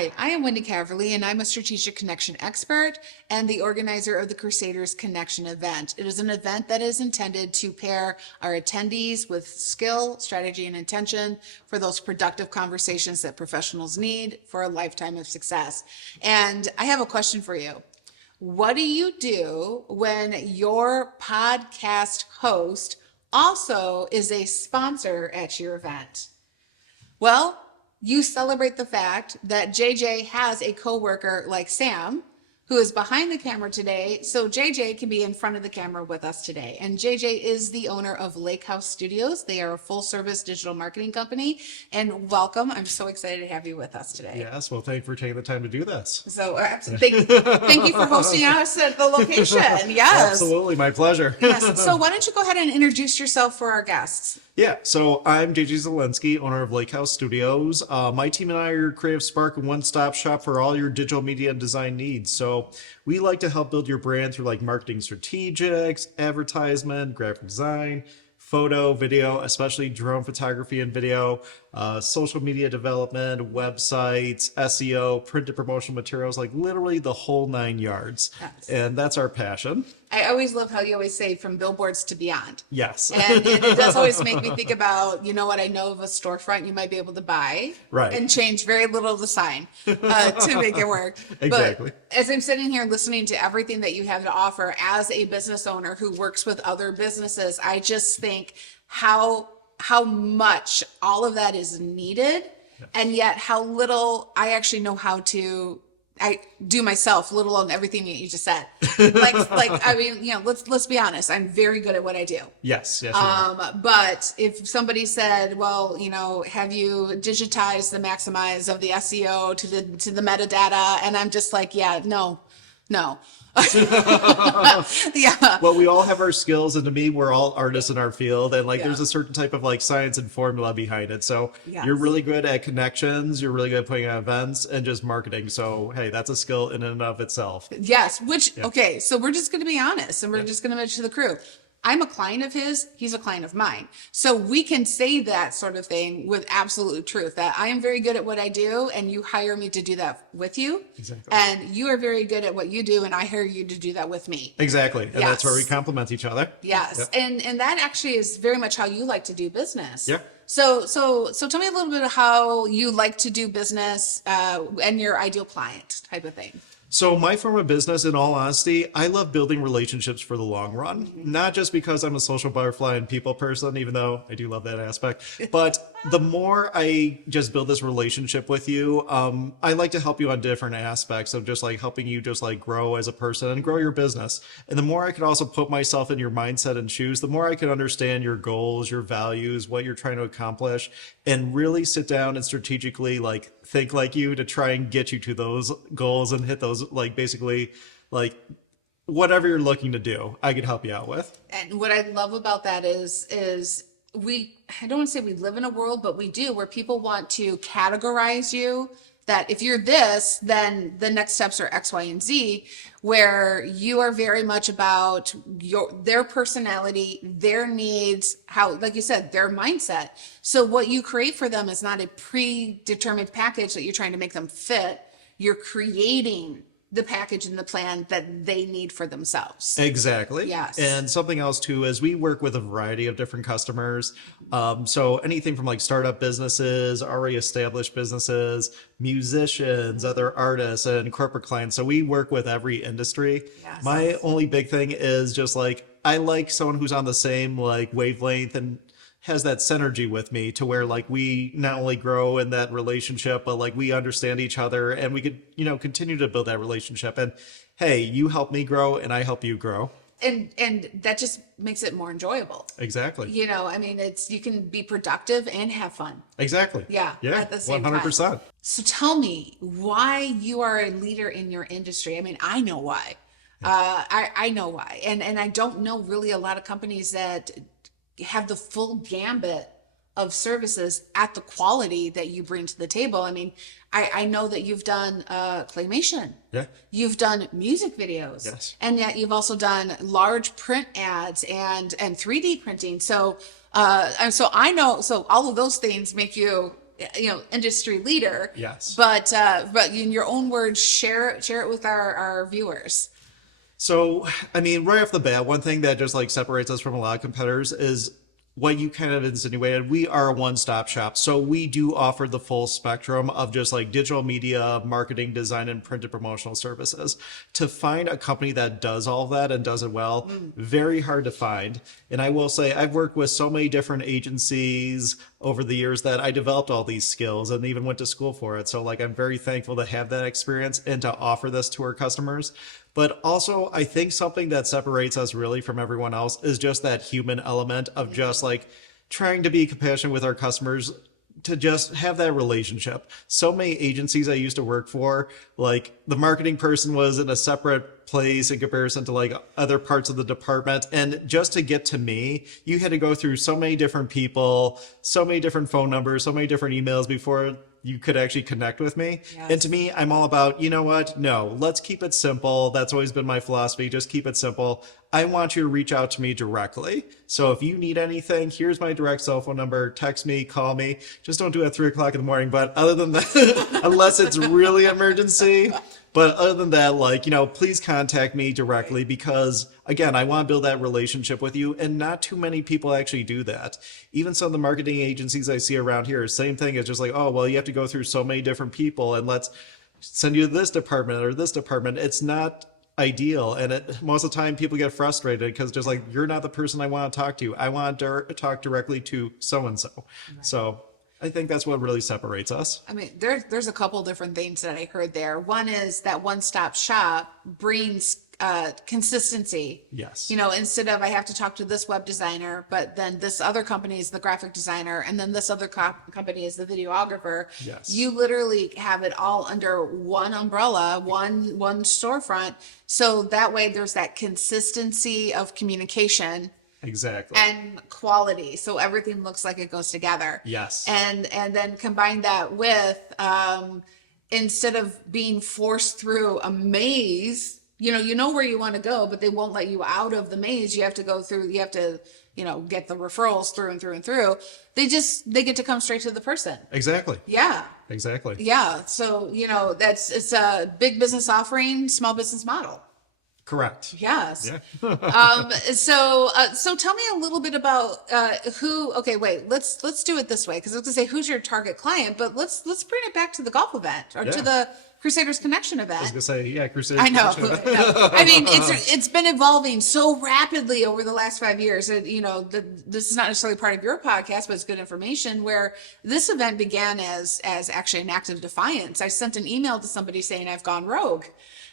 Hi, I am Wendy Caverly, and I'm a strategic connection expert and the organizer of the Crusaders Connection event. It is an event that is intended to pair our attendees with skill, strategy, and intention for those productive conversations that professionals need for a lifetime of success. And I have a question for you. What do you do when your podcast host also is a sponsor at your event? Well, you celebrate the fact that JJ has a coworker like Sam who is behind the camera today, so JJ can be in front of the camera with us today. And JJ is the owner of Lakehouse Studios. They are a full-service digital marketing company. And welcome. I'm so excited to have you with us today. Yes, well, thank you for taking the time to do this. So thank you for hosting us at the location. Yes. Absolutely, my pleasure. Yes. So why don't you go ahead and introduce yourself for our guests? Yeah, so I'm JJ Zielinski, owner of Lakehouse Studios. My team and I are your creative spark and one-stop shop for all your digital media and design needs. So we like to help build your brand through like marketing strategics, advertisement, graphic design, photo, video, especially drone photography and video, social media development, websites, SEO, printed promotional materials, like literally the whole 9 yards. Yes. And that's our passion. I always love how you always say from billboards to beyond. Yes. And it does always make me think about, you know what, I know of a storefront you might be able to buy. Right. And change very little of the sign to make it work. Exactly. But as I'm sitting here listening to everything that you have to offer as a business owner who works with other businesses, I just think how much all of that is needed, and yet how little I actually know how to do myself, let alone everything that you just said. I mean, you know, let's be honest. I'm very good at what I do. Yes. But if somebody said, well, you know, have you digitized the maximize of the SEO to the metadata? And I'm just like, yeah, no. Yeah. Well, we all have our skills, and to me, we're all artists in our field, and like Yeah. there's a certain type of like science and formula behind it. So Yes. you're really good at connections, you're really good at putting on events and just marketing. So hey, that's a skill in and of itself. Yes, okay, so we're just going to be honest, and we're just going to mention the crew. I'm a client of his, he's a client of mine. So we can say that sort of thing with absolute truth, that I am very good at what I do, and you hire me to do that with you. Exactly. And you are very good at what you do, and I hire you to do that with me. Exactly. And that's where we Yes. complement each other. Yes. Yep. And that actually is very much how you like to do business. Yeah. So tell me a little bit of how you like to do business, and your ideal client type of thing. So my form of business, in all honesty, I love building relationships for the long run, not just because I'm a social butterfly and people person, even though I do love that aspect, but the more I just build this relationship with you, I like to help you on different aspects of just like helping you just like grow as a person and grow your business. And the more I can also put myself in your mindset and shoes, the more I can understand your goals, your values, what you're trying to accomplish, and really sit down and strategically like think like you to try and get you to those goals and hit those, like basically like whatever you're looking to do, I could help you out with. And what I love about that is I don't want to say we live in a world, but we do, where people want to categorize you, that if you're this, then the next steps are X, Y, and Z, where you are very much about their personality, their needs, how, like you said, their mindset. So what you create for them is not a predetermined package that you're trying to make them fit. You're creating the package and the plan that they need for themselves. Exactly. Yes. And something else too is we work with a variety of different customers. So anything from like startup businesses, already established businesses, musicians, other artists, and corporate clients. So we work with every industry. Yes. My only big thing is just like, I like someone who's on the same like wavelength and has that synergy with me, to where like we not only grow in that relationship, but like we understand each other, and we could, you know, continue to build that relationship. And hey, you help me grow and I help you grow. And that just makes it more enjoyable. Exactly. You know, I mean, you can be productive and have fun. Exactly. Yeah. At the same 100%. time. So tell me why you are a leader in your industry. I mean, I know why. I know why. And I don't know really a lot of companies that have the full gambit of services at the quality that you bring to the table. I mean, I know that you've done claymation. Yeah. You've done music videos. Yes. And yet you've also done large print ads and 3D printing. So I know, so all of those things make you industry leader. Yes. But in your own words, share it with our viewers. So, I mean, right off the bat, one thing that just like separates us from a lot of competitors is what you kind of insinuated. We are a one-stop shop. So we do offer the full spectrum of just like digital media, marketing, design, and printed promotional services. To find a company that does all of that and does it well, very hard to find. And I will say, I've worked with so many different agencies over the years that I developed all these skills and even went to school for it. So like, I'm very thankful to have that experience and to offer this to our customers. But also, I think something that separates us really from everyone else is just that human element of just like trying to be compassionate with our customers, to just have that relationship. So many agencies I used to work for, like the marketing person was in a separate place in comparison to like other parts of the department. And just to get to me, you had to go through so many different people, so many different phone numbers, so many different emails before you could actually connect with me. Yes. And to me, I'm all about, you know what? No, let's keep it simple. That's always been my philosophy. Just keep it simple. I want you to reach out to me directly. So if you need anything, here's my direct cell phone number. Text me, call me. Just don't do it at 3 o'clock in the morning. But other than that, unless it's really emergency, but other than that, like, please contact me directly because, again, I want to build that relationship with you. And not too many people actually do that. Even some of the marketing agencies I see around here, same thing. It's just like, oh, well, you have to go through so many different people and let's send you to this department or this department. It's not ideal. And most of the time people get frustrated because just like, you're not the person I want to talk to. I want to talk directly to so-and-so. Right. So I think that's what really separates us. I mean, there's a couple different things that I heard there. One is that one-stop shop brings consistency. Yes. Instead of I have to talk to this web designer, but then this other company is the graphic designer, and then this other company is the videographer. Yes. You literally have it all under one umbrella, one storefront. So that way there's that consistency of communication. Exactly. And quality. So everything looks like it goes together. Yes. And then combine that with, instead of being forced through a maze, you know where you want to go, but they won't let you out of the maze. You have to go through, get the referrals through and through and through. They get to come straight to the person. Exactly. Yeah. Exactly. Yeah. So, it's a big business offering, small business model. Correct. Yes. Yeah. So tell me a little bit about okay, wait, let's do it this way. Cause I was gonna say, who's your target client, but let's bring it back to the golf event or to the Crusaders Connection event. I was gonna say, yeah, Crusaders. I know. I mean, it's been evolving so rapidly over the last 5 years. This is not necessarily part of your podcast, but it's good information. Where this event began as actually an act of defiance. I sent an email to somebody saying I've gone rogue,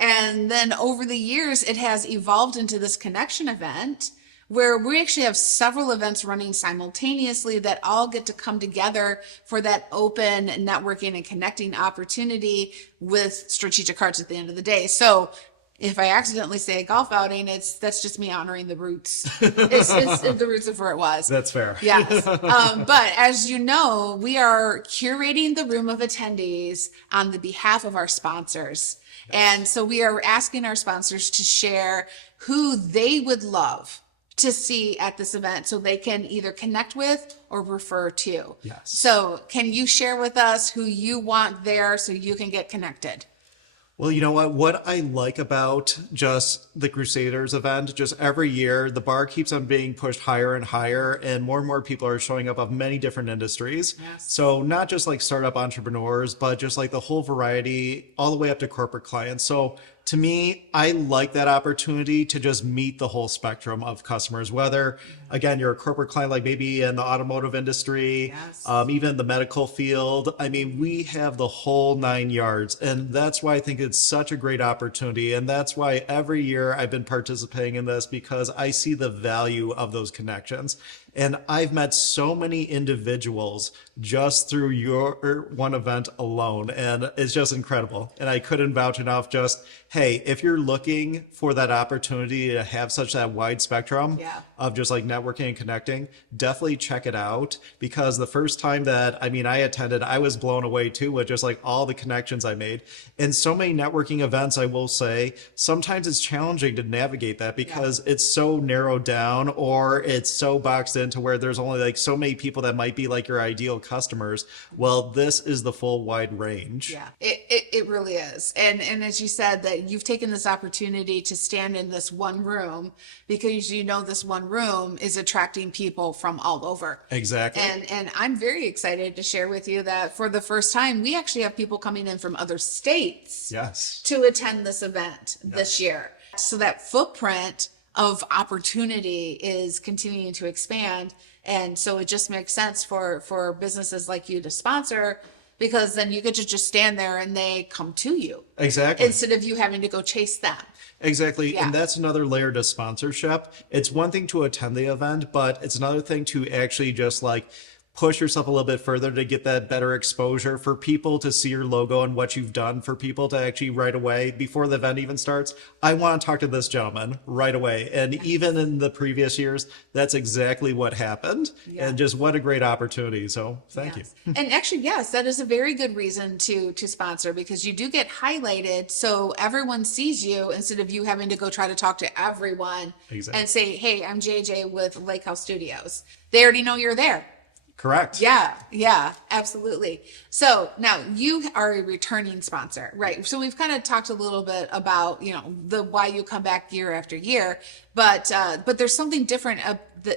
and then over the years, it has evolved into this connection event where we actually have several events running simultaneously that all get to come together for that open networking and connecting opportunity with strategic cards at the end of the day. So if I accidentally say a golf outing, that's just me honoring the roots. It's the roots of where it was. That's fair. Yes. But as you know, we are curating the room of attendees on the behalf of our sponsors. And so we are asking our sponsors to share who they would love to see at this event so they can either connect with or refer to. Yes. So can you share with us who you want there so you can get connected? Well, you know what? What I like about just the Crusaders event, just every year, the bar keeps on being pushed higher and higher, and more people are showing up of many different industries. Yes. So not just like startup entrepreneurs, but just like the whole variety, all the way up to corporate clients. So to me, I like that opportunity to just meet the whole spectrum of customers, whether, again, you're a corporate client, like maybe in the automotive industry, Yes. Even the medical field. I mean, we have the whole 9 yards, and that's why I think it's such a great opportunity. And that's why every year I've been participating in this, because I see the value of those connections. And I've met so many individuals just through your one event alone. And it's just incredible. And I couldn't vouch enough. Just, hey, if you're looking for that opportunity to have such that wide spectrum of just like networking and connecting, definitely check it out. Because the first time that, I attended, I was blown away too with just like all the connections I made. And so many networking events, I will say, sometimes it's challenging to navigate that because it's so narrowed down or it's so boxed in to where there's only like so many people that might be like your ideal customers. Well, this is the full wide range. Yeah, it really is. And as you said, that you've taken this opportunity to stand in this one room because you know this one room is attracting people from all over. Exactly. And I'm very excited to share with you that for the first time, we actually have people coming in from other states Yes. to attend this event this year. So that footprint of opportunity is continuing to expand. And so it just makes sense for businesses like you to sponsor, because then you get to just stand there and they come to you. Exactly. Instead of you having to go chase them. Exactly. Yeah. And that's another layer to sponsorship. It's one thing to attend the event, but it's another thing to actually just like push yourself a little bit further to get that better exposure for people to see your logo and what you've done, for people to actually right away, before the event even starts, I want to talk to this gentleman right away. And even in the previous years, that's exactly what happened. Yeah. And just what a great opportunity. So thank Yes. you. And actually, yes, that is a very good reason to sponsor, because you do get highlighted so everyone sees you instead of you having to go try to talk to everyone Exactly. and say, hey, I'm JJ with Lakehouse Studios. They already know you're there. Correct. Yeah, absolutely. So now you are a returning sponsor, right? So we've kind of talked a little bit about, the why you come back year after year, but there's something different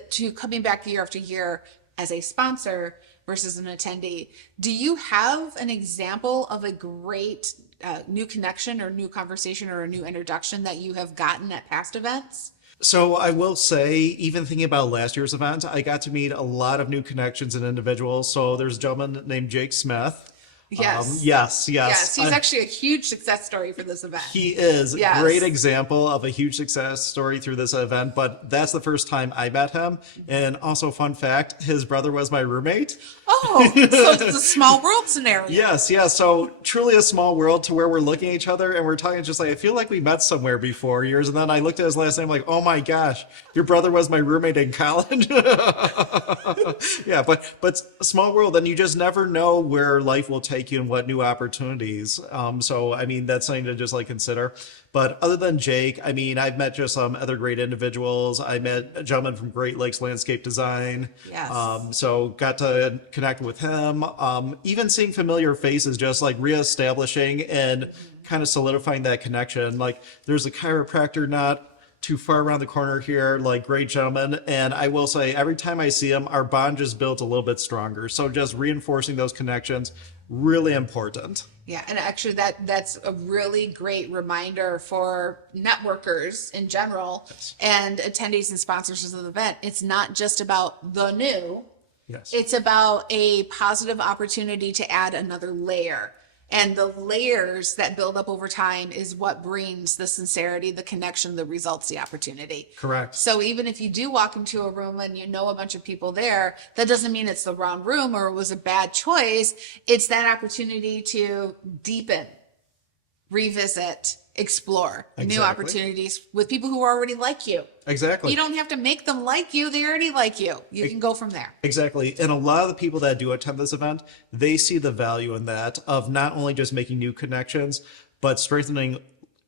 to coming back year after year as a sponsor versus an attendee. Do you have an example of a great new connection or new conversation or a new introduction that you have gotten at past events? So I will say, even thinking about last year's event, I got to meet a lot of new connections and individuals. So there's a gentleman named Jake Smith. Yes. Yes. He's actually a huge success story for this event. He is Yes. a great example of a huge success story through this event, but that's the first time I met him. And also, fun fact, his brother was my roommate. Oh, so it's a small world scenario. Yes. So truly a small world, to where we're looking at each other and we're talking just like, I feel like we met somewhere before years. And then I looked at his last name like, oh my gosh, your brother was my roommate in college. Yeah, but small world, and you just never know where life will take you and what new opportunities. So I mean, that's something to just like consider. But other than Jake, I mean, I've met just some other great individuals. I met a gentleman from Great Lakes Landscape Design. Yes. So got to connect with him. Even seeing familiar faces, just like reestablishing and kind of solidifying that connection. Like there's a chiropractor not too far around the corner here, like great gentleman. And I will say, every time I see him, our bond just built a little bit stronger. So just reinforcing those connections, really important. Yeah, and actually that's a really great reminder for networkers in general and attendees and sponsors of the event. It's not just about the new. Yes. It's about a positive opportunity to add another layer. And the layers that build up over time is what brings the sincerity, the connection, the results, the opportunity. Correct. So even if you do walk into a room and you know a bunch of people there, that doesn't mean it's the wrong room or it was a bad choice. It's that opportunity to deepen, revisit, explore new Exactly. opportunities with people who already like you. Exactly. You don't have to make them like you. They already like you. You can go from there. Exactly. And a lot of the people that do attend this event, they see the value in that, of not only just making new connections, but strengthening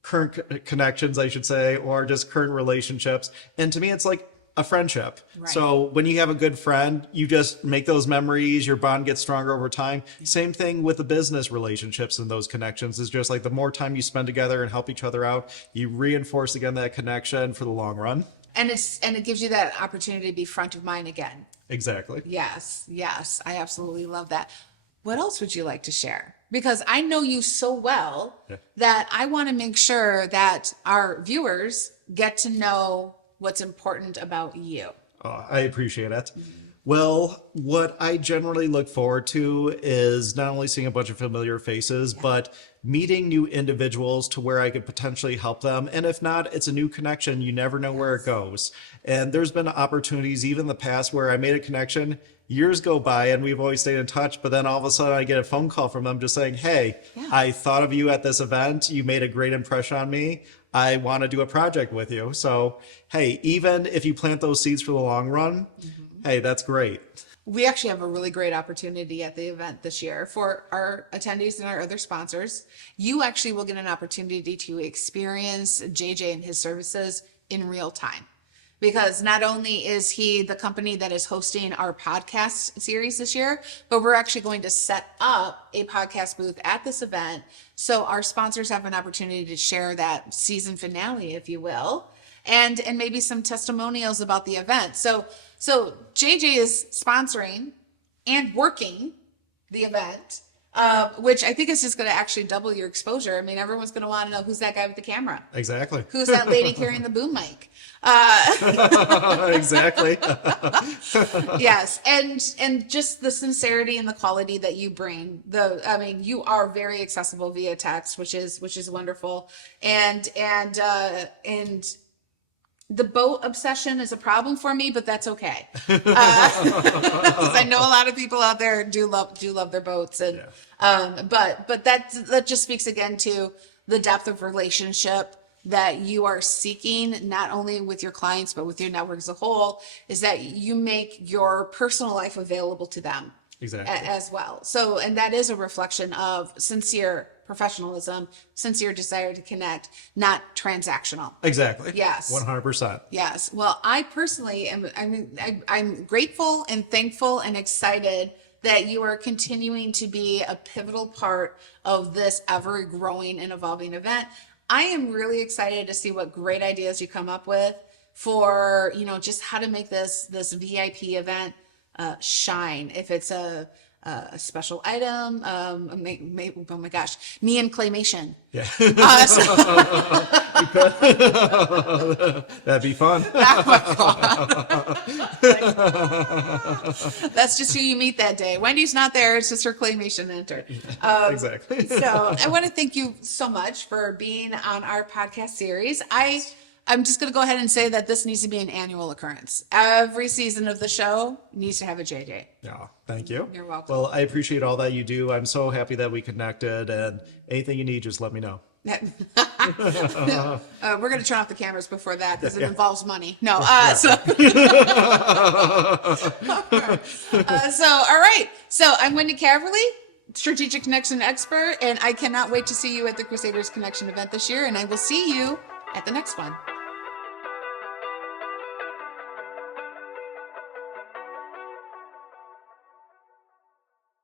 current connections, I should say, or just current relationships. And to me, it's like a friendship. Right. So when you have a good friend, you just make those memories, your bond gets stronger over time. Same thing with the business relationships and those connections, is just like the more time you spend together and help each other out, you reinforce again that connection for the long run. And it gives you that opportunity to be front of mind again. Exactly. Yes. I absolutely love that. What else would you like to share? Because I know you so well that I want to make sure that our viewers get to know what's important about you. Oh, I appreciate it. Well, what I generally look forward to is not only seeing a bunch of familiar faces, but meeting new individuals to where I could potentially help them. And if not, it's a new connection. You never know where it goes. And there's been opportunities even in the past where I made a connection, years go by and we've always stayed in touch, but then all of a sudden I get a phone call from them just saying, hey, I thought of you at this event. You made a great impression on me. I want to do a project with you. So, hey, even if you plant those seeds for the long run, hey, that's great. We actually have a really great opportunity at the event this year for our attendees and our other sponsors. You actually will get an opportunity to experience JJ and his services in real time. because not only is he the company that is hosting our podcast series this year, but we're actually going to set up a podcast booth at this event. So our sponsors have an opportunity to share that season finale, if you will, and maybe some testimonials about the event. So JJ is sponsoring and working the event, which I think is just going to actually double your exposure. I mean, everyone's going to want to know who's that guy with the camera. Exactly. Who's that lady carrying the boom mic? Exactly. Yes, and just the sincerity and the quality that you bring. I mean, you are very accessible via text, which is wonderful, and the boat obsession is a problem for me, but that's okay. 'Cause I know a lot of people out there do love their boats, and but that just speaks again to the depth of relationship that you are seeking, not only with your clients but with your network as a whole, is that you make your personal life available to them. Exactly. As well. So, and that is a reflection of sincere professionalism, sincere desire to connect, not transactional. Exactly. Yes. 100%. Yes. Well, I personally I'm grateful and thankful and excited that you are continuing to be a pivotal part of this ever growing and evolving event. I am really excited to see what great ideas you come up with for, just how to make this VIP event shine. If it's a special item, oh my gosh, me and claymation. Yeah. So, That'd be fun. oh my God. That's just who you meet that day. Wendy's not there. It's just her claymation enter. Exactly. So I want to thank you so much for being on our podcast series. I'm just going to go ahead and say that this needs to be an annual occurrence. Every season of the show needs to have a JJ. Yeah, thank you. You're welcome. Well, I appreciate all that you do. I'm so happy that we connected, and anything you need, just let me know. We're going to turn off the cameras before that because it involves money. No. So all right. So I'm Wendy Caverly, Strategic Connection Expert, and I cannot wait to see you at the Crusaders Connection event this year, and I will see you at the next one.